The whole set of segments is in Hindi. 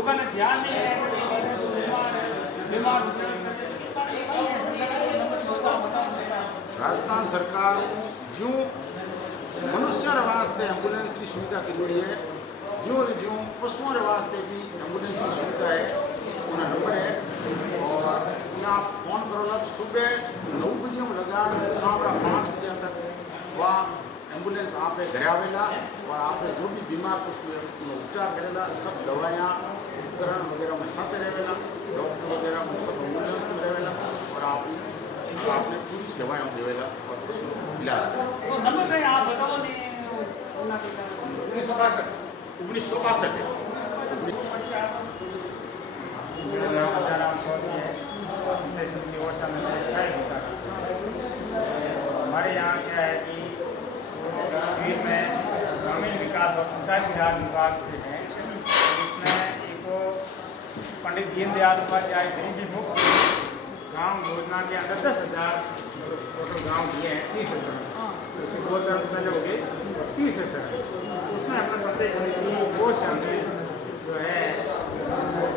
लोगों ने ध्यान नहीं है राजस्थान सरकार जो मनुष्य वास्ते एम्बुलेंस की सुविधा करी है, जो पशुओं के वास्ते भी एम्बुलेंस की सुविधा है, उनका नंबर है। और यहाँ फोन करोला तो सुबह 9 बजे में लगा शाम 5 बजे तक वह एम्बुलेंस आप घर आवेला और आप जो भी बीमार पशु है उनको उपचार करेला। सब दवाइयाँ उपकरण वगैरह में साथ रहेला, डॉक्टर वगैरह में सब एम्बुलेंस में रहेला और आपने पूरी सेवाएं देवेला और पशु इलाज करेला। नंबर है आप बताओ नहीं 1962 है। मेरा नाम राम चौधरी है। हमारे यहाँ क्या है कि तस्वीर में ग्रामीण विकास और पंचायत राज विभाग से है, इसमें एक पंडित दीनदयाल उपाध्याय गरीबी मुक्त गाँव योजना के अंदर 10,000 टोटल गाँव दिए हैं। 30,000 उसके 2 तरफ पहले हो गए 30,000 उसमें अपने प्रत्येक समिति वो सामने जो है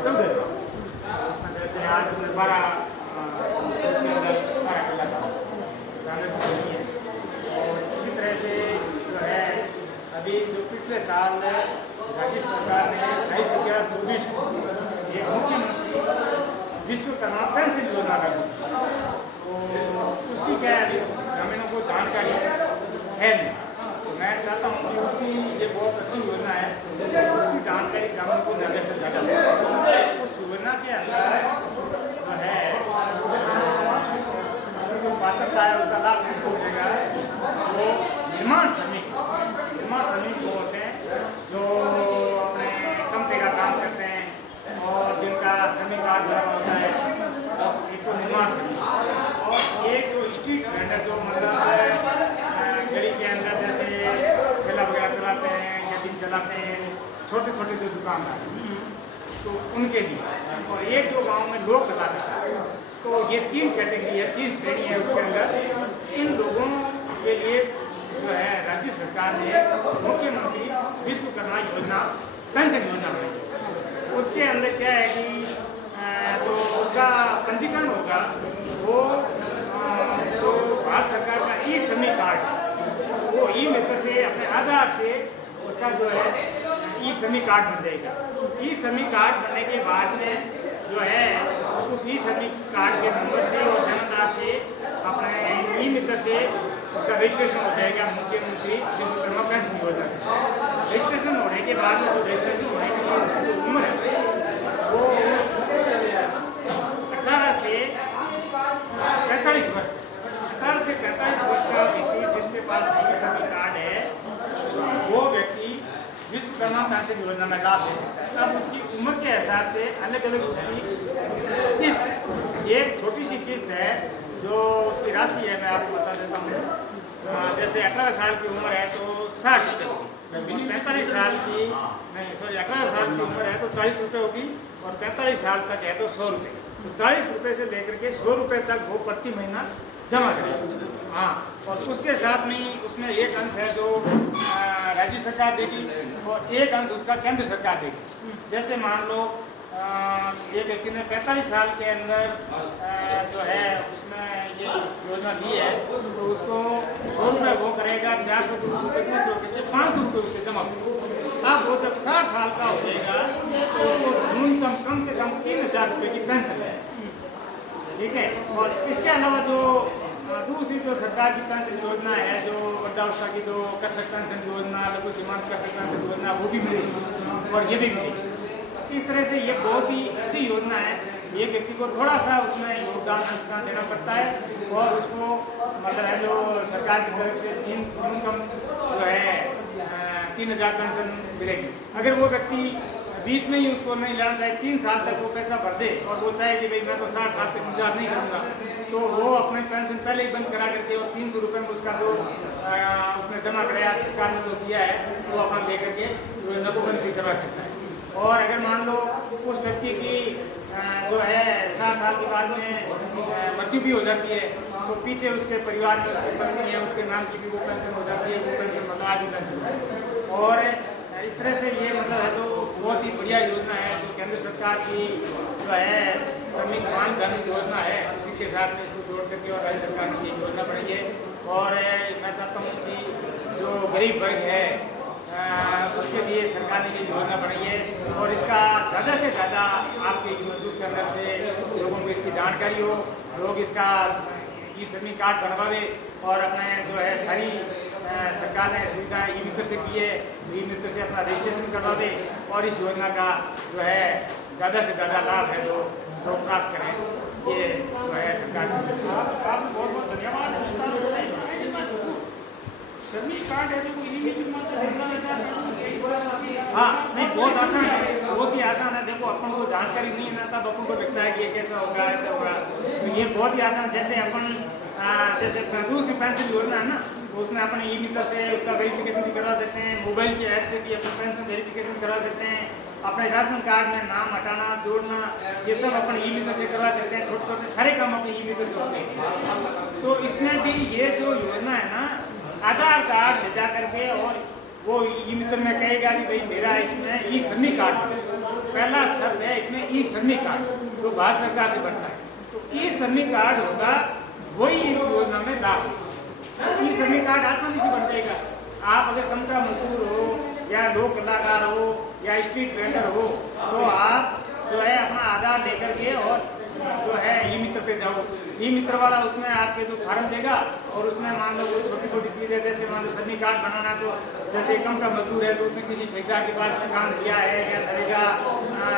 सब देता उसमें जैसे आज 12 और इसी तरह से जो है अभी जो पिछले साल राज्य सरकार ने 28/11/24 को एक मुख्यमंत्री विश्वकर्मा पेंशन योजना कर दी, तो उसकी क्या है ग्रामीणों को जानकारी है नहीं। तो मैं चाहता हूँ कि उसकी ये बहुत अच्छी योजना है, उसकी जानकारी ग्रामीण को ज़्यादा से ज़्यादा उस योजना के अंदर जो है उसकी जो पात्रता है उसका लाभ किसको मिलेगा। वो निर्माण श्रमिक जो होते हैं जो अपने कंपनी का काम करते हैं और जिनका श्रमिक कार्ड बना होता है, और एक तो निर्माण श्रमिक और एक जो स्ट्रीट वेंडर जो मतलब गली के अंदर जैसे ठेला वगैरह चलाते हैं या दिन चलाते हैं, छोटे छोटे से दुकानदार, तो उनके लिए। और एक जो गांव में लोक कला करता है, तो ये 3 कैटेगरी है, 3 श्रेणी है उसके अंदर। इन लोगों के लिए जो है राज्य सरकार ने मुख्यमंत्री विश्वकर्मा योजना पेंशन योजना बनाई। उसके अंदर क्या है कि जो उसका पंजीकरण होगा वो जो भारत सरकार का ई-श्रमिक कार्ड, वो ई-मित्र से अपने आधार से उसका जो है ई-श्रमिक कार्ड बन जाएगा। ई-श्रमिक कार्ड बनने के बाद में जो है उस ई-श्रमिक कार्ड के नंबर से और जनता से अपने ई-मित्र से उसका रजिस्ट्रेशन हो जाएगा मुख्यमंत्री विश्वकर्मा पेंशन योजना। रजिस्ट्रेशन होने के बाद में जो रजिस्ट्रेशन होने के बाद उसकी उम्र है वो 18 से 45 वर्ष 18 से 45 वर्ष का व्यक्ति जिसके पास ई-श्रमिक कार्ड है वो व्यक्ति विश्वकर्मा पेंशन योजना में लाभ ले सकता है। अब उसकी उम्र के हिसाब से अलग अलग उसकी किस्त है। एक छोटी सी किस्त है जो उसकी राशि है, मैं आपको बता देता हूँ। जैसे 18 साल की उम्र है तो 60 रुपये, 45 साल की नहीं सॉरी 18 साल की उम्र है तो 40 रुपये होगी और 45 साल तक है तो 100 रुपये। तो 40 रुपये से लेकर के 100 रुपये तक वो प्रति महीना जमा करेगा। हाँ, और उसके साथ में उसमें एक अंश है जो राज्य सरकार देगी और एक अंश उसका केंद्र सरकार देगी। जैसे मान लो एक व्यक्ति ने 45 साल के अंदर जो है उसमें ये योजना दी है तो उसको 100 रुपये वो करेगा, 400 रुपये 200 रुपये 500 रुपये उसके जमा। अब वो जब 60 साल का हो जाएगा तो उसको न्यूनतम कम से कम 3,000 रुपये की पेंशन है। ठीक है, और इसके अलावा जो दूसरी जो सरकार की पेंशन योजना है, जो वृद्धावस्था की जो कृषक पेंशन योजना, लघु सीमांत कृषक पेंशन योजना, वो भी मिलेगी और ये भी मिलेगी। इस तरह से ये बहुत ही अच्छी योजना है। एक व्यक्ति को थोड़ा सा उसमें योगदान अंशदान देना पड़ता है और उसको मतलब है जो सरकार की तरफ से न्यूनतम जो है 3,000 पेंशन मिलेगी। अगर वो व्यक्ति बीच में ही उसको नहीं लेना चाहे, 3 साल तक वो पैसा भर दे और वो चाहे कि भाई मैं तो 60 साल तक इंतजार नहीं करूँगा, तो वो अपने पेंशन पहले ही बंद करा करके और 300 रुपये में उसका जो उसमें जमा कराया सरकार ने जो किया है वो अपना लेकर के योजना को बंद भी करवा सकता है। और अगर मान लो उस व्यक्ति की जो है 60 साल के बाद में मृत्यु भी हो जाती है तो पीछे उसके परिवार में उसकी पत्नी है उसके नाम की भी वो पेंशन हो जाती है, वो पेंशन मतलब आधी पेंशन। और इस तरह से ये मतलब है तो बहुत ही बढ़िया योजना है जो केंद्र सरकार की जो है श्रमिक मानधन योजना है, उसी के साथ में इसको जोड़ करके और राज्य सरकार ने ये योजना बनाई है। और मैं चाहता हूँ कि जो गरीब वर्ग है उसके लिए सरकार ने ये योजना बनाई है और इसका ज़्यादा से ज़्यादा आपके यूट्यूब चैनल से लोगों को इसकी जानकारी हो, लोग इसका ई श्रमिक कार्ड बनवावे और अपने जो है सारी सरकार ने सुविधाएं ई मित्र से की है, ई मित्र से अपना रजिस्ट्रेशन करवावे और इस योजना का जो है ज़्यादा से ज़्यादा लाभ है जो लोग प्राप्त करें, ये जो है सरकार की। आपको बहुत बहुत धन्यवाद। विस्तार से बताइए श्रमिक कार्ड है जो ई मित्र हाँ नहीं, बहुत आसान है, बहुत ही आसान है। देखो अपन को जानकारी नहीं है ना, तब अपन को लगता है कि ये कैसा होगा ऐसा होगा, तो ये बहुत ही आसान है। जैसे अपन जैसे दूसरी पेंशन योजना है ना, तो उसमें अपन ई मित्र से उसका वेरिफिकेशन भी करवा सकते हैं, मोबाइल के ऐप से भी अपन पेंशन वेरिफिकेशन करवा सकते हैं, अपने राशन कार्ड में नाम हटाना जोड़ना ये सब अपन ई मित्र से करवा सकते हैं। छोटे छोटे सारे काम अपने ई मित्र से होते हैं। तो इसमें भी ये जो योजना है ना, आधार कार्ड ले जा करके और वो ई मित्र में कहेगा कि भाई मेरा इसमें ई श्रमिक कार्ड, पहला शब्द है इसमें ई श्रमिक कार्ड जो भारत सरकार से बनता है, तो ई श्रमिक कार्ड होगा वही इस योजना में लाभ। ई श्रमिक कार्ड आसानी से बन जाएगा। आप अगर कमता मजदूर हो या लोक कलाकार हो या स्ट्रीट वेंडर हो, तो आप जो है अपना आधार लेकर के और जो है ई मित्र पे जाओ। ई मित्र वाला उसमें आपके जो फार्म देगा और उसमें मान लो कोई छोटी छोटी चीज़ें जैसे मान लो श्रमिक कार्ड बनाना, तो जैसे कम का मजदूर है तो उसने किसी ठेकेदार के पास में काम किया है या नरेगा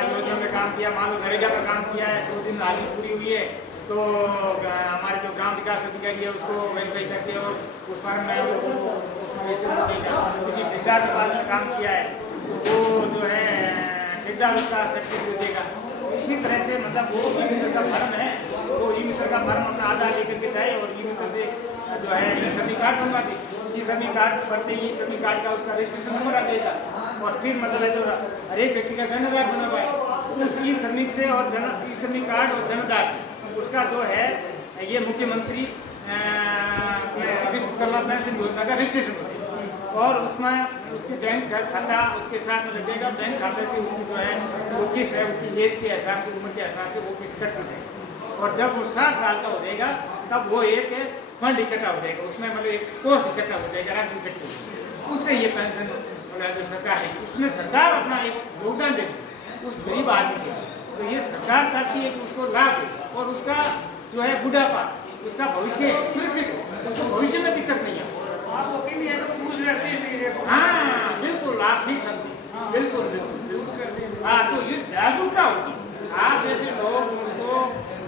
योजना में काम किया, मान लो नरेगा में काम किया है, 100 दिन हाजिरी पूरी हुई है, तो हमारे जो ग्राम विकास अधिकारी है उसको वेरीफाई करके और उस फार्म में किसी ठेकेदार के पास में काम किया है तो वो जो है ठेकेदार उसका सर्टिफिकेट देगा। इसी तरह से मतलब वो ई मित्र का फर्म है, वो ई मित्र का फर्म अपना आधार लेकर के जाए और ई मित्र से जो है ई श्रमिक कार्ड बनवा दे। ई श्रमिक कार्ड बनते ही श्रमिक कार्ड का उसका रजिस्ट्रेशन नंबर आ जाएगा और फिर मतलब है जो हर एक व्यक्ति का धनदार बना हुआ है उस ई श्रमिक से और ई श्रमिक कार्ड और धनदार से उसका जो है ये मुख्यमंत्री विश्वकर्मा पेंशन योजना का रजिस्ट्रेशन होता है और उसमें उसकी बैंक खाता उसके साथ में लगेगा। बैंक खाते से उसकी जो है वो किस्त है उसकी एज के हिसाब से, उम्र के हिसाब से वो किस्त कट हो जाएगी और जब वो 60 साल का हो जाएगा तब वो एक फंड इकट्ठा हो जाएगा, उसमें मतलब एक कोष इकट्ठा हो जाएगा, राशि इकट्ठी हो जाएगी, उससे ये पेंशन मतलब जो सरकार है उसमें सरकार अपना एक योगदान देती उस गरीब आदमी के। तो ये सरकार चाहती है कि उसको लाभ हो और उसका जो है बुढ़ापा उसका भविष्य सुरक्षित हो, उसको भविष्य में दिक्कत नहीं है। हाँ बिल्कुल, आप ठीक समझे, बिल्कुल बिल्कुल। हाँ तो ये जागरूकता होगी, आप जैसे लोग उसको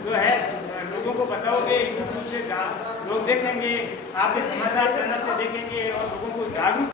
जो है लोगों को बताओगे, यूट्यूब से लोग देखेंगे, आपके समाचार चैनल से देखेंगे और लोगों को जागरूक